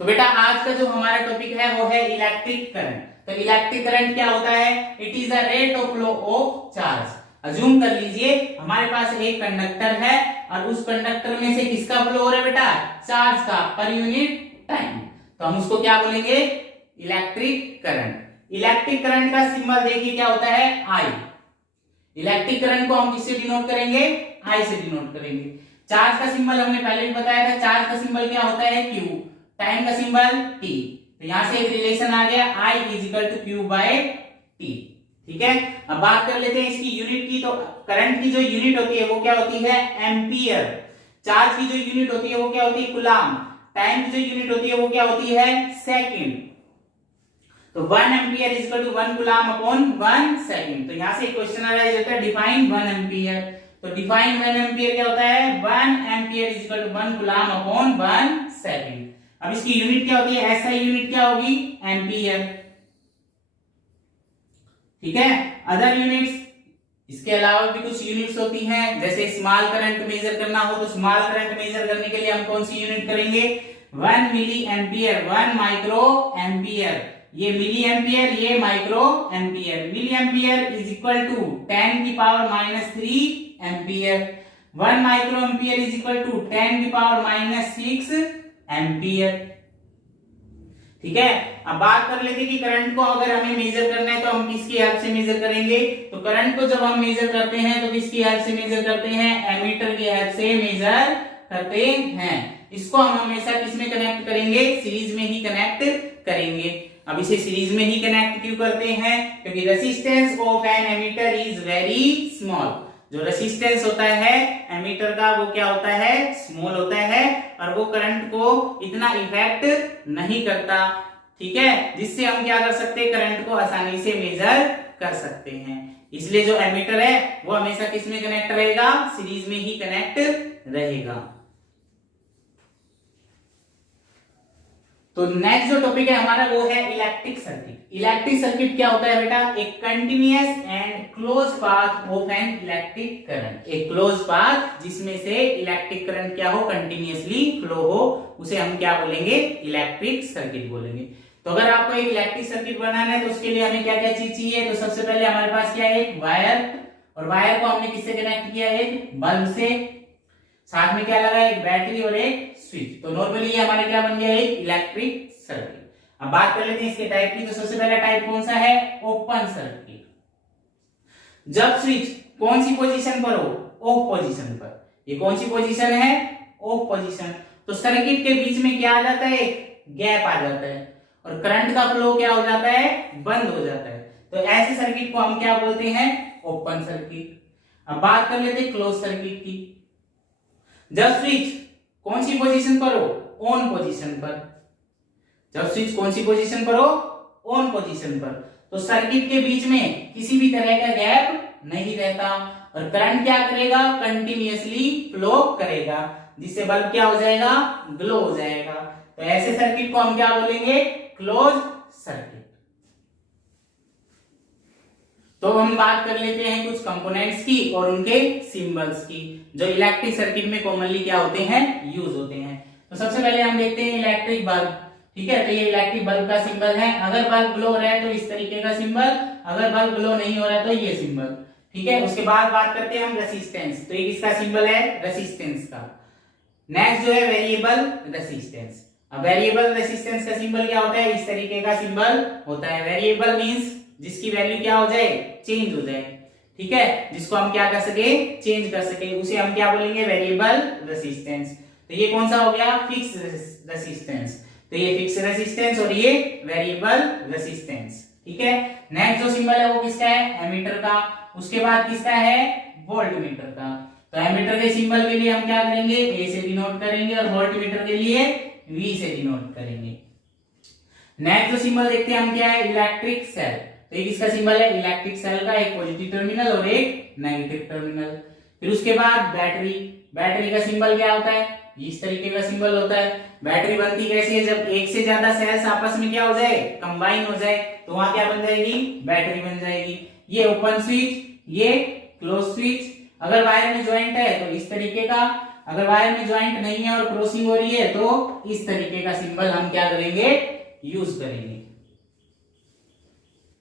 तो बेटा आज का जो हमारा टॉपिक है वो है इलेक्ट्रिक करंट। तो इलेक्ट्रिक करंट क्या होता है? It is the rate of flow of charge. Assume कर लीजिए हमारे पास एक कंडक्टर है और उस कंडक्टर में से किसका फ्लो हो रहा है बेटा? चार्ज का, पर यूनिट टाइम। तो हम उसको क्या बोलेंगे? Electric current. इलेक्ट्रिक करंट का सिंबल देखिए क्या होता है? आई। इलेक्ट्रिक करंट को हम किससे डिनोट करेंगे? आई से डिनोट करेंगे। चार्ज का सिंबल हमने पहले भी बताया था, चार्ज का सिंबल क्या होता है? क्यू। टाइम का सिंबल टी। तो यहां से एक रिलेशन आ गया, I is equal to Q by T. ठीक है, अब बात कर लेते हैं इसकी यूनिट की। तो करंट की जो यूनिट होती है वो क्या होती है? एम्पियर। चार्ज की जो यूनिट होती है वो क्या होती है? कूलम। टाइम की जो यूनिट होती है वो क्या होती है? सेकंड। तो 1 ampere is equal to 1 coulomb upon 1 second. तो यहां से एक क्वेश्चन आ जाता है डिफाइन 1 एम्पियर। तो डिफाइन 1 एम्पियर क्या होता है? 1 ampere is equal to 1 coulomb upon 1 second. अब इसकी यूनिट क्या होती है? एसआई यूनिट क्या होगी? एम्पियर। ठीक है, अदर यूनिट्स, इसके अलावा भी कुछ यूनिट्स होती हैं, जैसे स्मॉल करंट मेजर करना हो तो स्मॉल करंट मेजर करने के लिए हम कौन सी यूनिट करेंगे? 1 मिली एम्पियर, 1 माइक्रो एम्पियर। ये मिली एम्पियर, ये micro ampere. Milli ampere is equal to 10 की power -3 ampere. 1 micro ampere is equal to 10 की पावर -6 एम्पियर। ठीक है, अब बात कर लेते हैं कि करंट को अगर हमें मेजर करना है तो हम किसकी हेल्प से मेजर करेंगे? तो करंट को जब हम मेजर करते हैं तो किसकी हेल्प से मेजर करते हैं? एमीटर की हेल्प से मेजर करते हैं। इसको हम हमेशा किसमें कनेक्ट करेंगे? सीरीज में ही कनेक्ट करेंगे। अब इसे सीरीज में ही कनेक्ट क्यों करते हैं? क्योंकि resistance of an ammeter is very small. जो रेजिस्टेंस होता है एमीटर का वो क्या होता है? स्मॉल होता है और वो करंट को इतना इफेक्ट नहीं करता। ठीक है, जिससे हम क्या कर सकते हैं? करंट को आसानी से मेजर कर सकते हैं। इसलिए जो एमीटर है वो हमेशा किस में कनेक्ट रहेगा? सीरीज में ही कनेक्ट रहेगा। तो नेक्स्ट जो टॉपिक है हमारा वो है इलेक्ट्रिक सर्किट। इलेक्ट्रिक सर्किट क्या होता है बेटा? एक continuous and close path of an electric current. एक क्लोज पाथ जिसमें से इलेक्ट्रिक करंट क्या हो? कंटिन्यूअसली फ्लो हो, उसे हम क्या बोलेंगे? इलेक्ट्रिक सर्किट बोलेंगे। तो अगर आपको एक इलेक्ट्रिक सर्किट बनाना है तो उसके लिए हमें क्या क्या चीज चाहिए? तो सबसे पहले हमारे पास क्या है? एक वायर। और वायर को हमने किससे कनेक्ट किया है? एक बल्ब से। साथ में क्या लगा? एक बैटरी और एक स्विच। तो नॉर्मली ये हमारे क्या बन गया? एक इलेक्ट्रिक सर्किट। अब बात कर लेते हैं इसके टाइप की। तो सबसे पहला टाइप कौन सा है? Open circuit. जब स्विच कौन सी पोजीशन पर हो? ऑफ पोजीशन पर। ये कौन सी पोजीशन है? Of position. तो सर्किट के बीच में क्या आ जाता है? गैप आ जाता है और करंट का फ्लो क्या हो जाता है? बंद हो जाता है। तो ऐसे सर्किट को हम क्या बोलते हैं? Open circuit. अब बात कर लेते हैं क्लोज सर्किट की। जब स्विच कौन सी पोजीशन पर हो? ऑन पोजीशन पर। जब स्विच कौन सी पोजीशन पर हो? ऑन पोजीशन पर। तो सर्किट के बीच में किसी भी तरह का गैप नहीं रहता और करंट क्या करेगा? कंटिन्यूअसली फ्लो करेगा, जिससे बल्ब क्या हो जाएगा? ग्लो हो जाएगा। तो ऐसे सर्किट को हम क्या बोलेंगे? Close circuit. तो हम बात कर लेते हैं कुछ कंपोनेंट्स की और उनके सिंबल्स की, जो इलेक्ट्रिक सर्किट में कॉमनली क्या होते हैं? यूज होते हैं। तो सबसे पहले हम देखते हैं इलेक्ट्रिक बल्ब। ठीक है, तो ये इलेक्ट्रिक बल्ब का सिंबल है। अगर बल्ब ग्लो हो रहा है तो इस तरीके का सिंबल, अगर बल्ब ग्लो नहीं हो रहा है तो ये सिंबल। ठीक है, उसके बाद बात करते हैं हम रेसिस्टेंस। तो ये किसका सिंबल है? रेसिस्टेंस का। नेक्स्ट जो है वेरिएबल रेसिस्टेंस। अब वेरिएबल रेसिस्टेंस का सिंबल क्या होता है? इस तरीके का सिंबल होता है। वेरिएबल मींस जिसकी वैल्यू क्या हो जाए? चेंज हो जाए। ठीक है, जिसको हम क्या कर सके? चेंज कर सके, उसे हम क्या बोलेंगे? Variable resistance. तो ये कौन सा हो गया? Fix resistance. तो ये फिक्स रेसिस्टेंस और ये वेरिएबल रेसिस्टेंस। ठीक है, नेक्स्ट जो सिंबल है वो किसका है? एमीटर का। उसके बाद किसका है? वोल्टमीटर का। तो एमीटर के सिंबल के लिए हम क्या करेंगे? ए से डिनोट करेंगे और वोल्टमीटर के लिए वी से डिनोट करेंगे। नेक्स्ट जो सिंबल देखते हैं हम क्या है? Electric cell. तो ये किसका सिंबल है? इलेक्ट्रिक सेल का, एक पॉजिटिव टर्मिनल और एक नेगेटिव टर्मिनल। फिर उसके बाद बैटरी। बैटरी का सिंबल क्या होता है? इस तरीके का सिंबल होता है। बैटरी बनती कैसे है? जब एक से ज्यादा सेल्स आपस में क्या हो जाए? कंबाइन हो जाए, तो वहां क्या बन जाएगी? बैटरी बन जाएगी। ये ओपन स्विच, ये क्लोज स्विच अगर वायर में ज्वाइंट है तो इस तरीके का, अगर वायर में ज्वाइंट नहीं है और क्रॉसिंग हो रही है तो इस तरीके का सिंबल हम क्या करेंगे, यूज करेंगे।